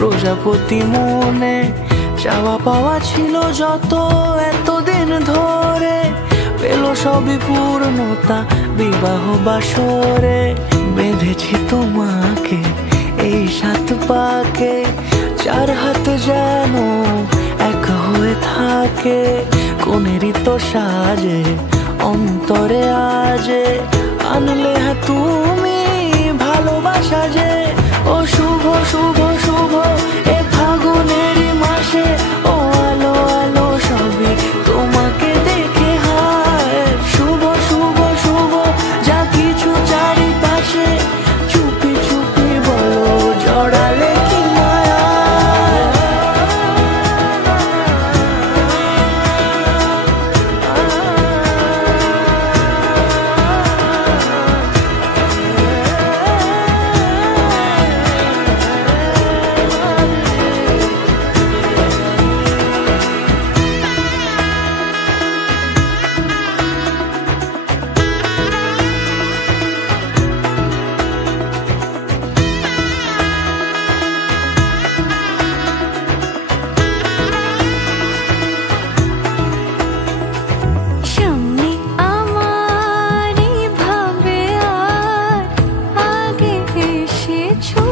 প্রজাপতি মনে চাওয়া পাওয়া ছিল যত এতদিন ধরে, পেল সবই পূর্ণতা বিবাহ বাসরে। বেঁধেছি তোমাকে এই 7 পাকে, 4 হাত যেন এক হয়ে থাকে। কোনেরই তো সাজে অন্তরে আজে আনলে হ্যাঁ তুমি ভালোবাসা যে। ও শুভ শুভ শুভ এ ফাগুনেরই মাসে, ও আলো আলো সবই তোমাকে দেখে হায়। শুভ শুভ শুভ যা কিছু চারিপাশে, চুপি চুপি বলো জড়ালে কি মায়া। সামনে আমার ভাবে আর আগে এসেছো।